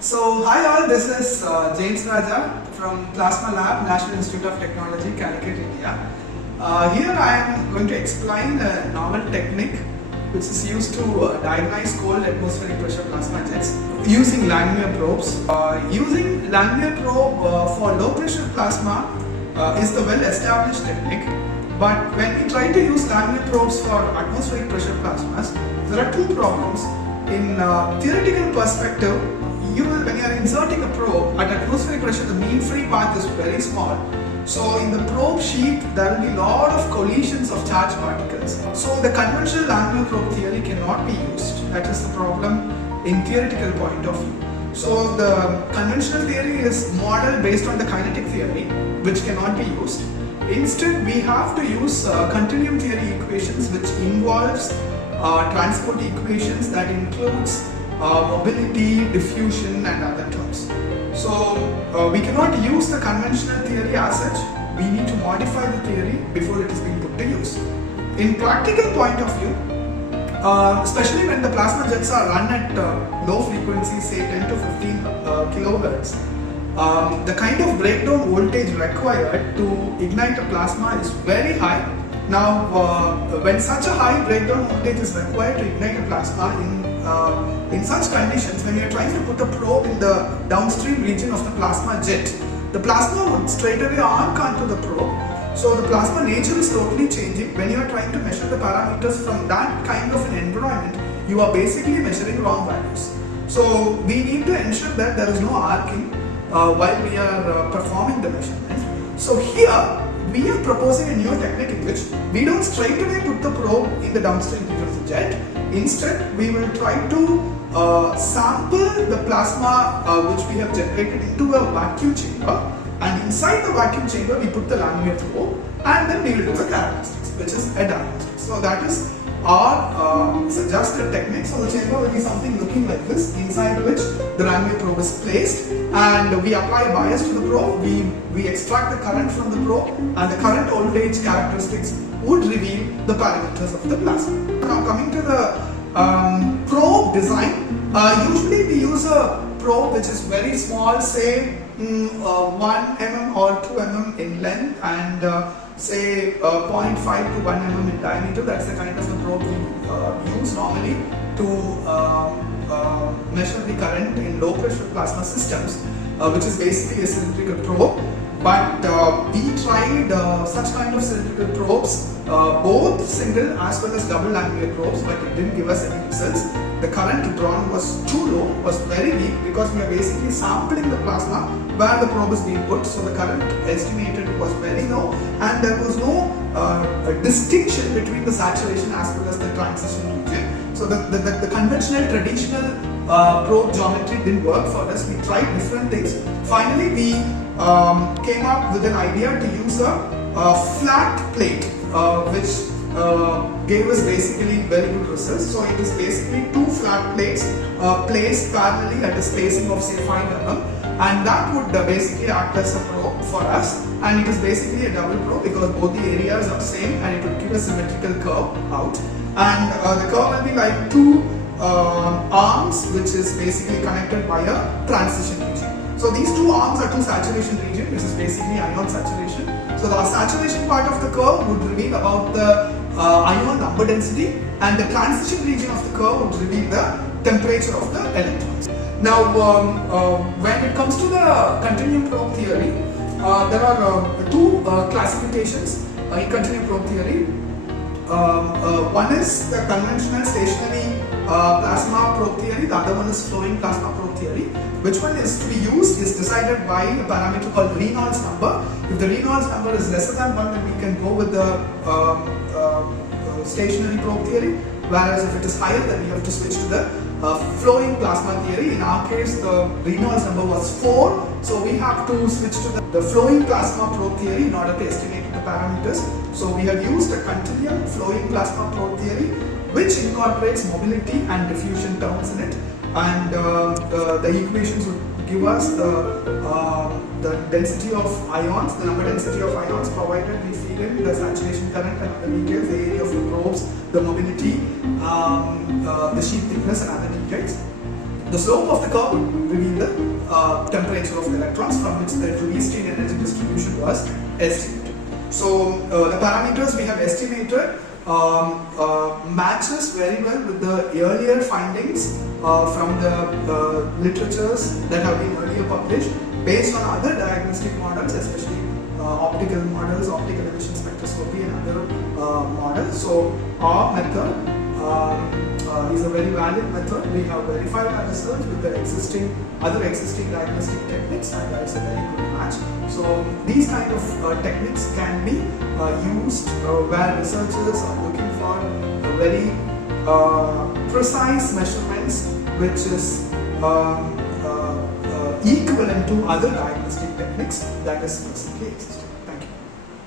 So, hi all, this is James Raja from Plasma Lab, National Institute of Technology, Calicut, India. Here I am going to explain a novel technique which is used to diagnose cold atmospheric pressure plasma jets using Langmuir probes. Using Langmuir probe for low pressure plasma is the well established technique, but when we try to use Langmuir probes for atmospheric pressure plasmas, there are two problems. In theoretical perspective, when you are inserting a probe at atmospheric pressure, the mean free path is very small. So in the probe sheet, there will be a lot of collisions of charged particles. So the conventional Langmuir probe theory cannot be used. That is the problem in theoretical point of view. So the conventional theory is modeled based on the kinetic theory, which cannot be used. Instead, we have to use continuum theory equations, which involves transport equations that includes mobility, diffusion and other terms. So we cannot use the conventional theory as such. We need to modify the theory before it is being put to use. In practical point of view, especially when the plasma jets are run at low frequencies, say 10 to 15 kilohertz, the kind of breakdown voltage required to ignite a plasma is very high. Now, when such a high breakdown voltage is required to ignite a plasma, in such conditions, when you are trying to put a probe in the downstream region of the plasma jet, the plasma would straight away arc onto the probe. So the plasma nature is totally changing. When you are trying to measure the parameters from that kind of an environment, you are basically measuring wrong values. So we need to ensure that there is no arcing while we are performing the measurement. So here, we are proposing a new technique in which we don't straight away put the probe in the downstream region of the jet. Instead, we will try to sample the plasma which we have generated into a vacuum chamber, and inside the vacuum chamber we put the Langmuir probe, and then we will do the characteristics, which is a diagnostics. So that is our suggested technique. So the chamber will be something looking like this, inside which the Langmuir probe is placed, and we apply a bias to the probe. We extract the current from the probe, and the current voltage characteristics would reveal the parameters of the plasma. Now coming to the probe design, usually we use a probe which is very small, say 1 mm or 2 mm in length, and say 0.5 to 1 mm in diameter. That's the kind of a probe we use normally to measure the current in low pressure plasma systems, which is basically a cylindrical probe. But we tried such kind of cylindrical probes, both single as well as double Langmuir probes, but it didn't give us any results. The current drawn was too low, was very weak, because we are basically sampling the plasma where the probe is being put. So the current estimated was very low, and there was no distinction between the saturation as well as the transition region. So the conventional traditional probe geometry didn't work for us. We tried different things. Finally, we came up with an idea to use a flat plate, which gave us basically very good results. So it is basically two flat plates placed parallelly at a spacing of say 5 mm, and that would basically act as a probe for us, and it is basically a double probe because both the areas are same, and it would give a symmetrical curve out, and the curve will be like two arms which is basically connected by a transition region. So these two arms are two saturation region, which is basically ion saturation. So the saturation part of the curve would reveal about the ion number density, and the transition region of the curve would reveal the temperature of the electrons. Now when it comes to the continuum probe theory, there are two classifications in continuum probe theory. One is the conventional stationary plasma probe theory, the other one is flowing plasma probe theory. Which one is to be used is decided by a parameter called Reynolds number. If the Reynolds number is lesser than 1, then we can go with the stationary probe theory, whereas if it is higher, then we have to switch to the flowing plasma theory. In our case, the Reynolds number was 4, so we have to switch to the flowing plasma probe theory in order to estimate the parameters. So we have used a continuum flowing plasma probe theory, which incorporates mobility and diffusion terms in it, and the equations would give us the density of ions, the number density of ions, provided we feed in the saturation current and other details, the area of the probes, the mobility, the sheet thickness and other details. The slope of the curve would reveal the electrons from which the released energy distribution was estimated. So the parameters we have estimated matches very well with the earlier findings from the literatures that have been earlier published based on other diagnostic models, especially optical models, optical emission spectroscopy and other models. So our method is a very valid method. We have verified our research with the other existing diagnostic techniques, and that is a very good match. So these kind of techniques can be used where researchers are looking for very precise measurements which is equivalent to other diagnostic techniques that is presently existing.